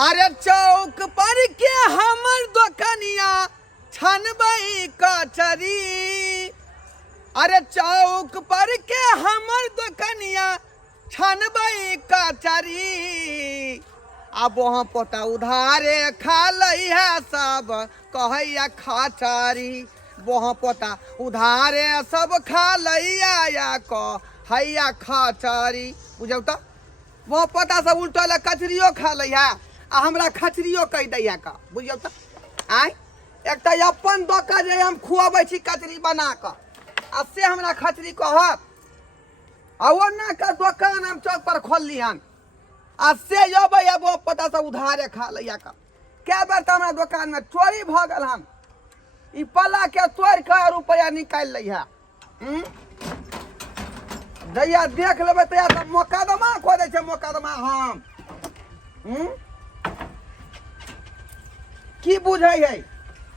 अरे चौक पर के हमर दुकनिया छनबई कचरी। अरे चौक पर के हमर दुकनिया छनबई कचरी। अब वहाँ पोता उधारे खा लई है सब कहैया खचरी। वहाँ पोता उधारे सब खा लैया या कहैया खचरी। बुझौ तो वहाँ पोता सब उल्टल कचरियो खा लैया आ हमरा खचरियो कह दैया का। बुझौ तो आय एक तो अपन दोकान जे हम खुआबै छी कचरी बना कऽ आ से हमरा खचरी कहत। आ वो ना का दुकान हम चौक पर खोलली हन आ से अबै अब पता से उधारे खा लैया का। क्या बार तो हमरा दुकान में चोरी भ गल हन। ई पल्ला के तोड़ के रुपया निकाल लैया। जहिया देख लेबै तहिया तो मोकदमा खो दै छै मोकदमा हम। की बुझै है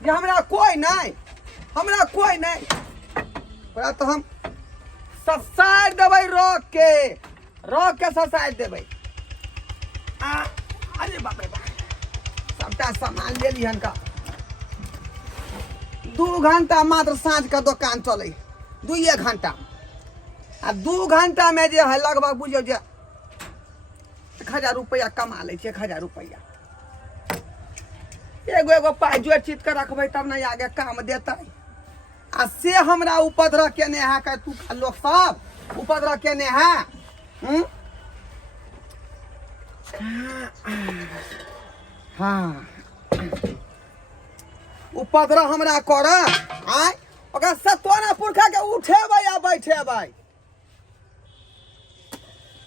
जे हमरा कोई नहीं हमरा कोई नहीं। ओकरा तो हम ससार देबै रोक के ससार देबै। अरे बाप रे बाप सबटा सामान ले ली हन का। 2 घंटा मात्र साँझ का दुकान चले 2 घंटा आ 2 घंटा में जे है लगभग बुझियो जे 1000 रुपया कमा ले 1000 रुपया। एगो पाई जोड़ चित कर रखबै तब नहीं आगे काम देता। आ से हमरा उपद्रव केने है का तू लोग सब उपद्रव केने है। हाँ उपद्रव हमरा कर आय ओकरा सतवाना पुरखा के उठेबै आ बैठेबै।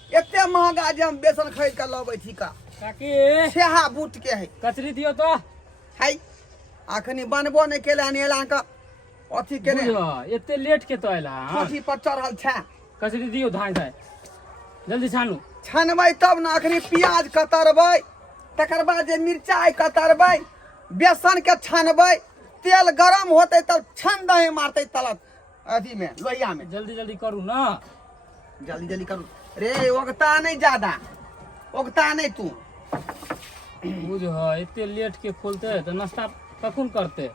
एते महंगा जे हम बेसन खरीद के लबै छी का काकी छेहा बूट के है कचरी दियो तो है अखनी बनबो नहीं केले अनेला का अथी केने एते लेट के तो आइला। छोटी पर चढ़ल छै कचरी दियो धाय धाय जल्दी छानू छनबै तब ना अखनी प्याज कतरबै तकर बाद जे मिर्चाई कतरबै बेसन के छनबै तेल गरम होते तब छन दही मारते तलत अथी में लोहिया में। जल्दी जल्दी करू ना जल्दी जल्दी करू रे ओगता नहीं ज्यादा ओगता नहीं तू। बुझ एते लेट के खोलते तो नाश्ता कखन करते।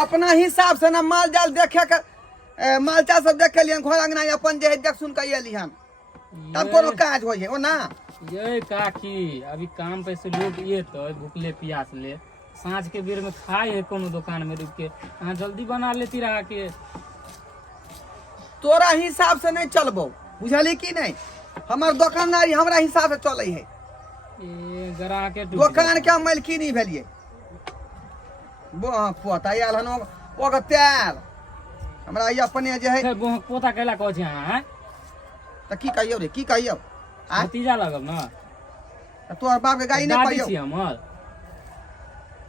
अपना हिसाब से ना माल जाल देखे के मालचा सब देख के लियन घर अंगना अपन जे देख सुन के एली हम तब कोनो काज होय है ओ ना। ये काकी अभी काम पे से लोग ये तो भूखले प्यास ले सांझ के बेर में खाए है कोनो दुकान में रुक के हाँ जल्दी बना लेती रहा के। तोरा हिसाब से नहीं चलबो बुझली की नहीं। हमर दुकानदारी हमरा हिसाब से चले है। गरा के दुकान के मालकिनी भेलिए पोता आयल हन ओगताल हमरा ई अपने जे है पोता कैला कहै छै अहाँ त की कहियो रे की कहियो भतीजा लगब ना तोहर बाप के गाड़ी नहीं कहियो हमर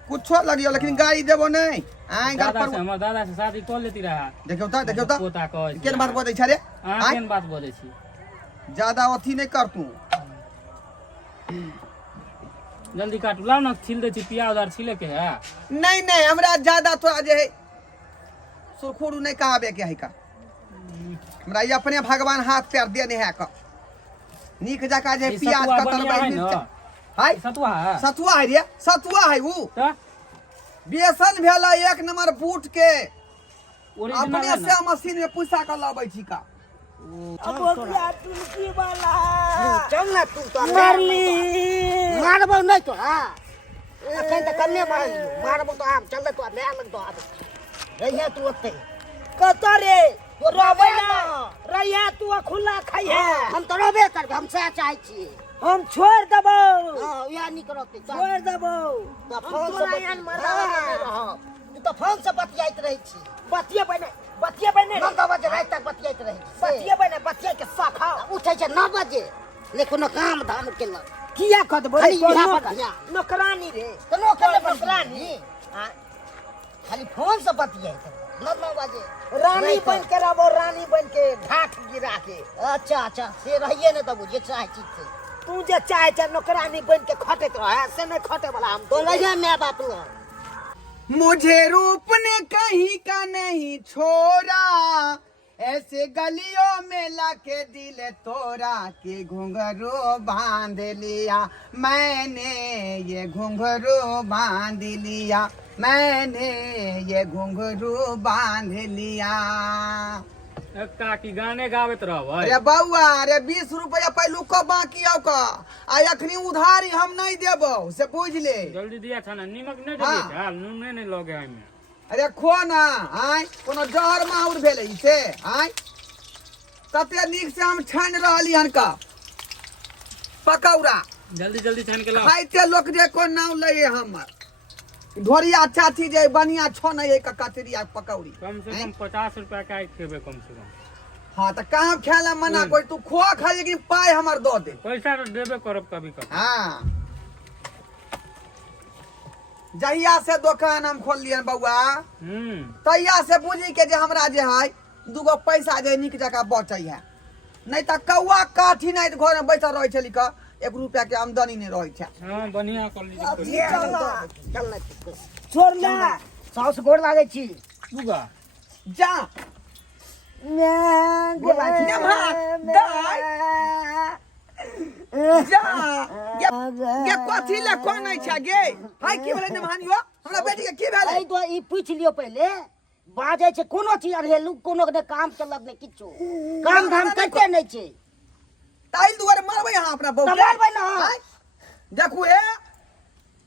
कुछो लगियो लेकिन गाड़ी देबो नहीं। आइ घर पर हमर दादा से शादी कर लेती रहा। देखियो त पोता कहै केन बात बोलै छ रे अहाँ केन बात बोलै छी ज्यादा अथी नहीं कर तू। जल्दी काटू लाओ ना छील दे छी प्याज और छीले के है। नहीं नहीं हमरा ज्यादा तोरा जे है सुरखुरू नहीं कहबे के है का। हमरा ये अपने भगवान हाथ पैर देने है का नीक जका जे प्याज कतरबै हाय सतुआ है रे सतुआ है उ त बेसन भेला 1 नंबर बूट के ओरिजिनल अपने से मशीन में पुसा के लाबै छी का। अब ओकरा टुलकी वाला चल ना तू तो मारली मारबो नहीं तो हां अखन त कन्ने मारबो तो आब चल तो ले लग तो आब रहिया तू ओते कत रे रोबे ना रैया तू खुला खाई है। हम तो रोबे करब हम से चाहै छी हम छोड़ देबो हां या नहीं करते छोड़ देबो तो फोन से रह तू तो फोन से बतियाइत रही छी बतिया बने 9 बजे रात तक बतियाइत रही छी बतिया के साखा उठै छै 9 बजे लेकिन कोनो काम धाम केलक किया कद बोले खाली इहा पर नौकरानी रे तो नौकरानी खाली फोन से बतियाइत 9 बजे रानी बन के रहो रानी बन के घाट गिरा के। अच्छा से रहिए न तब जे चाहे चीज से तू जे चाहे छ नौकरानी बन के खटत रहे से नहीं खटे वाला हम तो रहिए मैं बाप लो। मुझे रूप ने कहीं का नहीं छोड़ा ऐसे गलियों में लाके दिल तोरा के घुंघरू बांध लिया मैंने, ये घुंघरू बांध लिया मैंने, ये घुंघरू बांध लिया। काकी गाने गावत रहबै। अरे बउआ, अरे 20 रुपया पहलू को बाकी आओ का आ अखनी उधारी हम नहीं देबो से बुझ ले। जल्दी दिया था ना, नीमक नहीं हाँ। देबी था, नून नहीं लगे हमें। अरे खो ना आय कोनो जहर माहुर भेले से आय कते नीक से हम छान रहली हन का पकौड़ा जल्दी जल्दी छान के लाओ। खाइते लोग जे को नाम लए हमर ढोरिया चाची जे बनिया छो नहीं का कचरिया पकौड़ी कम से कम 50 रुपया का खेबे कम से कम। हाँ तो कहाँ खेला मना कोई तू खो खा लेकिन पाए हमर दो दे। पैसा तो देबे करब कभी कभी। हाँ जहिया से दुकान हम खोल लिए बउआ तहिया से बुझी के जे हमरा जे है दूगो पैसा जे निक जगह बचे है, नहीं तो कौआ काठी नहीं घर में बैठल रहे छली का 1 रुपया के आमदनी नहीं रहे छे। हाँ बढ़िया कर लीजिए। चल छोड़ ना साउस गोड़ लागे छी बुगा जा मैं गोड़ लागे छी ने जा ये कथी ले कोन नहीं छे गे हाय की भेले नमहानियो हमरा बेटी के की भेले आई तो ई पूछ लियो पहले बाजे छे कोनो चीज अरहेलू कोनो के काम चलत नहीं किछो काम धाम करते नहीं छे ताई दुआरे मारबै हां अपना बहू के मारबै ना देखू ए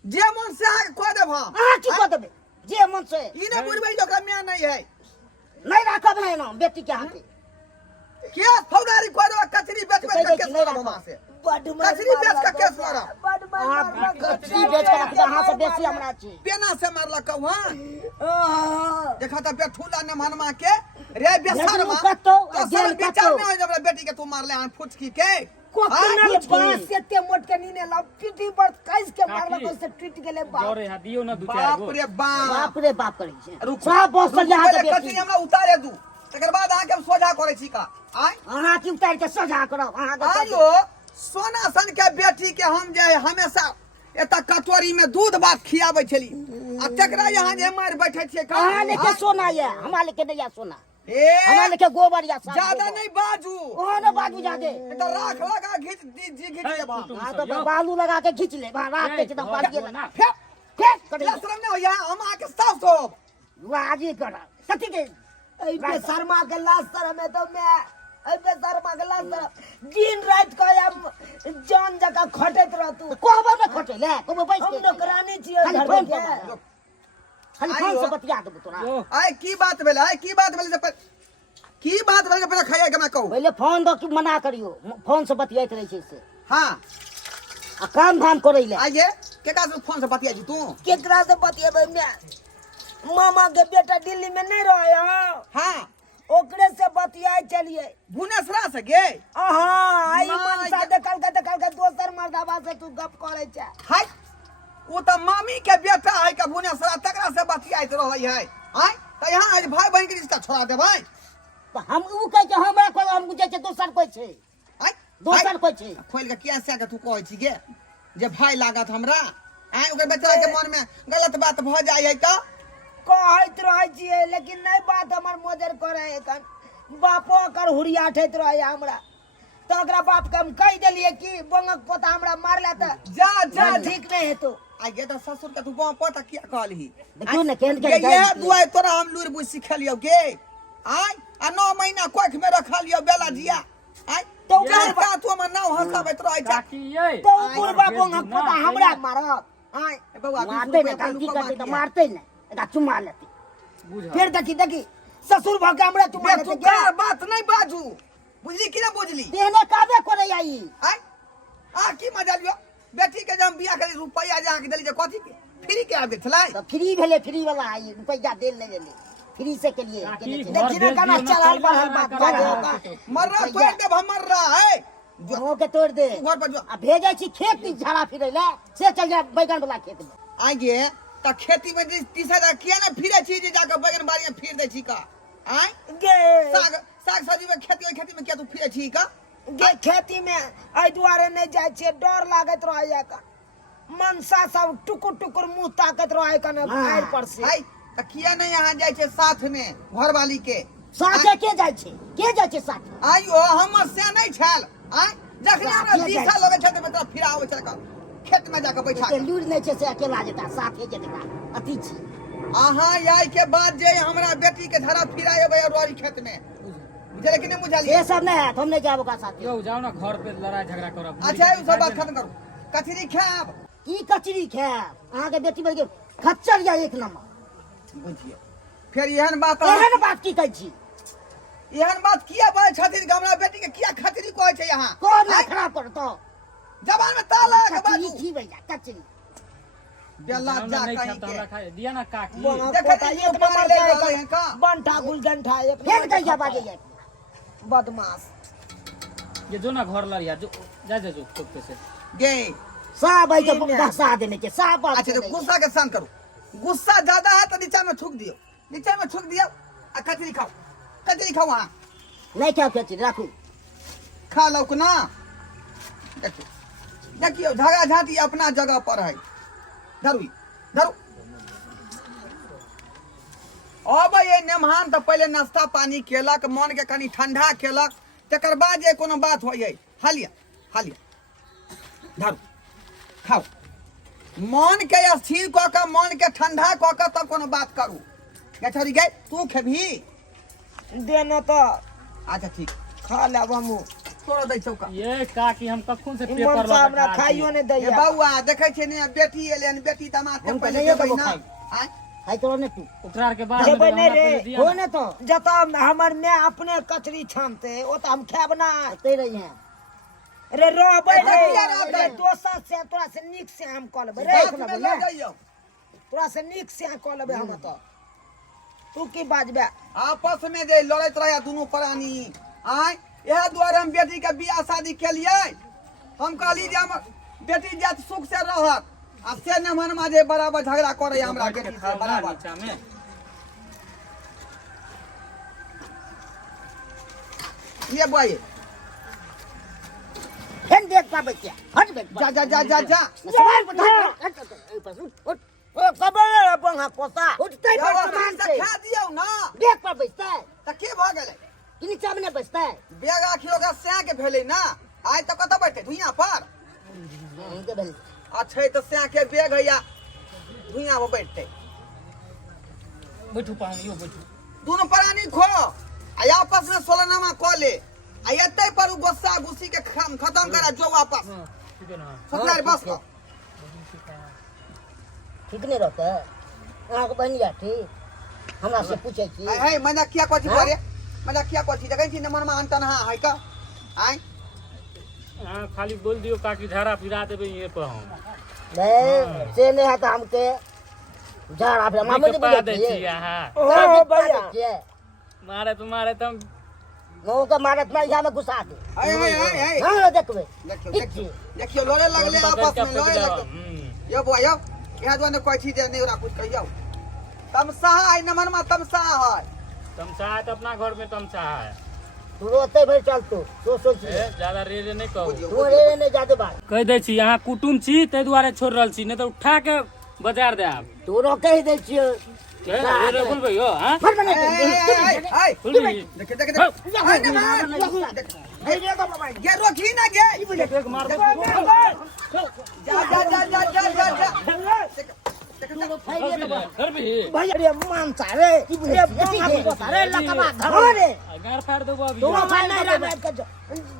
जे मन से आ को देब हम आ की को देबे जे मन से ई ने बुझबै जो कमिया नहीं है नहीं राखब है ना बेटी के हाथे के फौदारी को देब कचरी बेच बेच के केस लड़ा वहां से कचरी बेच के केस लड़ा आप कचरी बेच के रख हां से बेसी हमरा छी पेना से मारला कौआ देखा त पे ठूला ने मनमा के रे बेसरमा कतो गेल विचार में जब बेटी के तू मारले हन फुचकी के कोकनल बास सेते मोट के नीने ला पीठी पर कैस के मारला तो से टूट गेले बाप। जोरे हा दियो ना दू चार गो। बाप रे बाप बाप रे बाप करै छै रुक सब बस से जहां के कचरी हमरा उतारे दू तकर बाद आके हम सोझा करे छी का आय अहाँ की उतार के सजा करब अहाँ के आयो सोना सन के बेटी के हम जे हमेशा एता कटोरी में दूध भात खियाबै छली आ तकरा यहां जे मार बैठे छिए का अहाँ लेके सोना ये हमरा लेके नहीं या सोना ए हमरा लेके गोबर या सब ज्यादा नहीं बाजू ओहो न बाजू जादे तो राख लगा घिच घिच देबा हां तो बालू लगा के खींच ले बा राख के तो बाल गेल ना। फेंक फेंक कर लसरम ने होया हम आके साफ धोब वाजी कर कथि के ऐ पे शर्मा के लाश तर में तो मैं ऐ पे शर्मा के लाश तर दिन रात को हम जान जगह खटत रहतू कोहबर में खटे ले कोबो बैठ हम के नौकरानी छिए खाली घर फोन के पर खाली फोन से बतिया देबो तोरा आय की बात भेले आय की बात भेले से की बात भेले पहले खाया के मैं कहूं पहले फोन दो कि मना करियो फोन से बतियाइत रहे छै से हां आ काम धाम करै ले आइए केका से फोन से बतिया जी तू केकरा से बतिएबै मैं मामा के बेटा दिल्ली में नहीं रहे हां ओकरे से बतियाए चलिए भुवनेश्वर से गे हां आई माँ, मनसा ये- देखल के दोसर मर्दाबा से तू गप करे छ हाय वो तो मामी के बेटा है के भुवनेश्वर तकरा से बतियाइत रहै है आय त यहां आज भाई बहन के रिश्ता छोड़ा दे भाई तो हम उ कह के हमरा को हम बुझे छै दोसर कोई छै आय दोसर कोई छै खोल के किया से के तू कहै छी गे जे भाई लागत हमरा आय ओकर बेचारा के मन में गलत बात भ जाय है त कहत रहे छिए लेकिन नहीं बात हमर मोजर करे एखन बापो कर हुरिया ठैत रहे हमरा तो ओकरा बाप के हम कह देलिए कि बंगक पोता हमरा मारला त जा जा ठीक नहीं हेतु आगे तो ससुर के तू बाप पता किया कहलही देखियो ने केहन के ये दुआई तोरा हम लूर बुझ सिखलियो गे आय आ 9 महीना कोख में रखलियो बेला जिया आय तो तो का तू हमर नाव हंसाबैत रहै छ काकी ये तो बुढ़बा बंगक पोता हमरा मारत आय बउआ मारते ने की करते तो मारते ने एका चुमा लेते बुझा फिर देखी ससुर भग के हमरा तुम तू का बात नहीं बाजू बुझली कि ना बुझली तेने काबे करे आई आय आ की मजा लियो बेटी के जब बियाह करी रुपया जा के देली जे कथी के फ्री के आबे छलै तो फ्री भेले फ्री वाला आई रुपया दे ले फ्री से के लिए काकी देले घर देखी भेज ना दियो चलाल ना, बढ़ल कल बात ना बात करा। मर्रा तोड़ दे हमर रहा है जो जो के तोड़ दे घर पर जो आ भेजे छी खेत की झाड़ा फिरे ले से चल जा बैगन वाला खेत में आगे त खेती में 30,000 किया ना फिरे छी जे जाके बैगन बाड़ी में फिर दे छी का आय गे साग साग सब्जी में खेती में क्या तू फिरे छी का गे खेती में एहि दुआरे नहीं जाय छियै डर लागत रहे का मनसा सब टुकुर टुकुर मुंह ताकत रहे कने आइर पर से हाय त किया नहीं यहाँ जाय छे साथ में घर वाली के साथे के जाइ छै साथे आइयो हमर से नहीं छल आय जखने हमरा साथे दिशा लगे छै त मतलब फिरावे छै खेत में जाके बैठा के लूर नहीं छै से अकेला जेता साथे जेता अति छी अहाँ आइ के बाद जे हमरा बेटी के धरा फिराएबै रोरी खेत में बुझले कि नहीं बुझलिए ये सब नहीं है हम नहीं जाब ओकरा साथे यो जाओ ना घर पे लड़ाई झगड़ा करब अच्छा ई सब बात खत्म करू कचरी खाब की कचरी खाब अहाँ के बेटी बन के खच्चर या एक नंबर बुझिए फिर एहन बात एहन बात की कहै छी एहन बात किया बोले छथिन कि हमरा बेटी के किया खतरी कहै छै यहाँ कोन नखरा पड़तो जबान में ताला के कचरी बाजू की भैया कचरी बेला जा नहीं कहीं खाता के हमरा खाए दिया ना काकी देखा ये एक पानी नंबर ले का गए हैं का बंठा गुलगंठा एक फेर नंबर कैसा का बाजे जाए बदमाश ये जो ना घर लड़िया जो जा जा जो चुप से गे सब आई के बसा देने के सब बात अच्छा तो गुस्सा के शांत करो गुस्सा ज्यादा है तो नीचे में थूक दियो नीचे में थूक दियो आ कचरी खाओ वहाँ नहीं क्या कचरी राखू खा लो ना देखियो झगा झाटी अपना जगह पर है धरू अब ये नेमहान तो पहले नाश्ता पानी केलक मन के कनी ठंडा केलक तकर बाद जे कोनो बात होय हालिया धरू खाओ मन के स्थिर क के मन के ठंडा क के तब कोनो बात करू गछरी गए तू खेबही देना तो अच्छा ठीक खा लेब हमू तोड़ दे चौका ये काकी हम कखन से इमन पेपर साहब लगा हमरा खाइयो ने ये दैया बउआ देखे छे ने बेटी एले ने बेटी दामाद हम के तो पहले नहीं देबै देबो ना खाई। आय खाई तो ने तू ओकरा के बाद जेबै में नहीं हमरा रे, पहले दिया हो ना। ने तो जता हमर मैं अपने कचरी छानते ओ त हम खाब ना ते रही हैं रे रहबै अच्छा, रे किया रहबै? रे दोसर से तोरा से नीक से हम कऽ लेबै रे बात में लग जाइयो तोरा से नीक से कऽ लेबै हम त तू की बाजबे आपस में जे लड़ैत रहे दोनों प्राणी आय यह द्वारे हम बेटी के बियाह शादी केलिए हम कहली जे हम बेटी जात सुख से रहत आ से न मन में जे बराबर झगड़ा करे हमरा बेटी से खाओ ना बराबर नीचा में ये बोए फेन देख पाबे क्या हट बे जा सवाल बता उठ ओ कबे बंगा पोसा उठते पर सामान से खा दियो ना देख पर बैठता है त के भ गेलै कि नीचा में बैठता है बेग आखियो का से के भेलै ना आय त कत बैठे धुइया पर उनके भेल अच्छे तो से के बेग हैया धुइया पर बैठते बैठू पाऊं यो बैठू दोनों प्राणी खो आ आपस में सोलनामा क ले आ एते पर उ गुस्सा गुस्सी के खत्म करा जो वापस ठीक है ना ससुराल बस को ठीक नहीं रहता है अहाँ को बन गया ठीक हमरा से पूछे छी है मजा किया कोची करे मजा किया कोची देखै छी नंबर में अंतन है का आय हां खाली बोल दियो काकी झाड़ा फिरा देबे ये पर हम नहीं से नहीं है तो हमके झाड़ा पे मामू जी पा दे बोले छी यहां ओ भैया मारे तुम नो का मारत नहीं जा में घुसा दे है हां देखबे देखियो लड़े लगले आपस में लड़े लगले यो बुआ यो यहां दोने कोची दे नहीं ओरा कुछ कहियो तमसा है नंबर में तमसा है तमसा है तो अपना घर में तमसा है तू रोते भर चल तू सोच ए ज्यादा रे नहीं कहो तू रे नहीं जाते बात कह दे छी यहाँ कुटुम छी ते दुआरे छोड़ रहल छी नहीं तो उठा के बाजार दे आप तू रोके ही दे छियो ये रे बोल भइयो हां मत बने है देख देख ये रोकी ना गे एक मार दे जा घर भी भैया रे मानता रे रे बंगा पोसा रे लकबा घर रे घर फाड़ दो अभी तू मार नहीं रे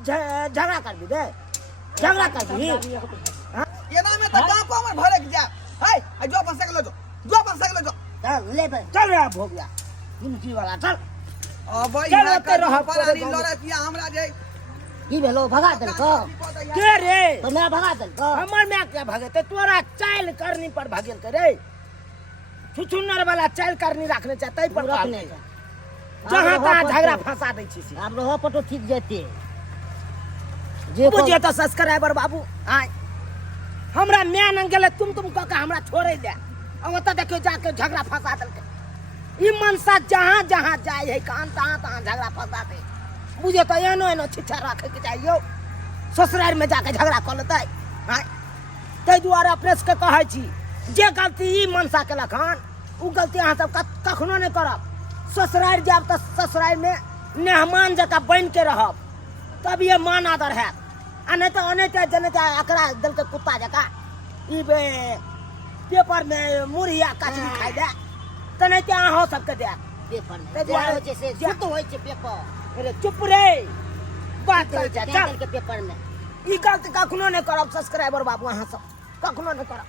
झगड़ा कर भी दे झगड़ा कर भी ये नाम में तो गांव को हमर भरे के जा है जो बस सकलो जो बस सकलो जो चल ले पे चल रे भोगिया गिनती वाला चल अब चल इहा ओते रह परानी लड़तिया हमरा जे की भेलो भगा दल को के रे तो मैं भगा दल को हमर में क्या भागे ते तोरा चाल करनी पर भागेल करे छुछुनर वाला चाल करनी रखने चाहते पर रखने जहां तहां झगड़ा फंसा दै छी से आप रहो पटो ठीक जेते जे बुझे तो सब्सक्राइबर बाबू आय हमरा मैं न गेले तुम कह के हमरा छोड़े दे अब त देखियो जाके झगड़ा फंसा देलके ई मनसा जहां जहां जाय है कान तहां तहां झगड़ा फंसा दे बुझे तो एनो छिछा रखे के चाहिए ससुराल में जाके झगड़ा कर लेते आय तै दुआरे अपने से कहै छी जे गलती ई मनसा केलक हन उ गलती अहाँ सब कखनो नहीं करब ससुराल जाब तो ससुराल में मेहमान जका बन के रहब तब ये मान आदर है आ नहीं तो जने एकरा दल के कुत्ता जका ई पेपर में मुरहिया कचरी खाई दे तो नहीं अहाँ सबके दे पेपर में ते जे होइ छै से जे- झूठ होइ छै पेपर अरे चुप रे बात होइ करे छै चल के पेपर में ई गलती कखनो नहीं करब सब्सक्राइबर बाबू अहाँ सब कखनो नहीं करब